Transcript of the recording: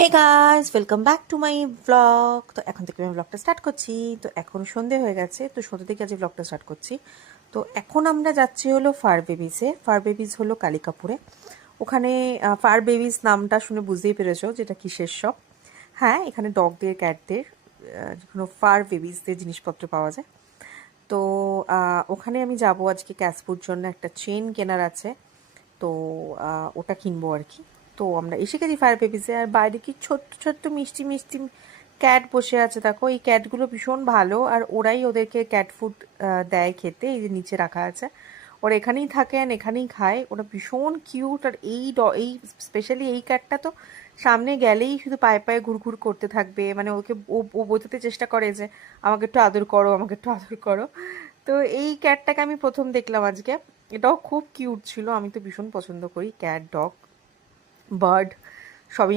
Hey guys, welcome back to my blog. তো এখন থেকে আমি ব্লগটা স্টার্ট করছি। তো এখন সন্ধে হয়ে গেছে, তো সন্ধ্যে থেকে আজ ব্লগটা স্টার্ট করছি। তো এখন আমরা যাচ্ছি হলো ফার বেবিসে। ফার বেবিস হলো কালিকাপুরে। ওখানে ফার বেবিস নামটা শুনে বুঝতেই পেরেছো যেটা কিসের শপ। হ্যাঁ, এখানে ডগদের, ক্যাটদের, যে কোনো ফার বেবিসদের জিনিসপত্র পাওয়া যায়। তো ওখানে আমি যাব আজকে ক্যাসপুর জন্য, একটা চেন কেনার আছে। তো ওটা কিনবো আর কি। তো আমরা এসে গেছি ফায়ার বেবিসে, আর বাইরে কি ছোট্ট ছোট্ট মিষ্টি মিষ্টি ক্যাট বসে আছে। দেখো, এই ক্যাটগুলো ভীষণ ভালো, আর ওরাই ওদেরকে ক্যাট ফুড দেয় খেতে। এই যে নিচে রাখা আছে, ওরা এখানেই থাকেন, এখানেই খায়। ওরা ভীষণ কিউট। আর এই স্পেশালি এই ক্যাটটা তো সামনে গেলেই শুধু পায়ে পায়ে ঘুরঘুর করতে থাকবে। মানে ওকে ও বোঝাতে চেষ্টা করে যে আমাকে একটু আদর করো, আমাকে একটু আদর করো। তো এই ক্যাটটাকে আমি প্রথম দেখলাম আজকে। এটাও খুব কিউট ছিল। আমি তো ভীষণ পছন্দ করি ক্যাট, ডগ, বার্ড, সবই